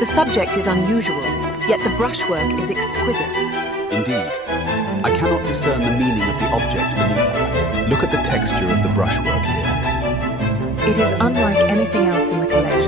The subject is unusual, yet the brushwork is exquisite. Indeed. I cannot discern the meaning of the object beneath her. Look at the texture of the brushwork here. It is unlike anything else in the collection.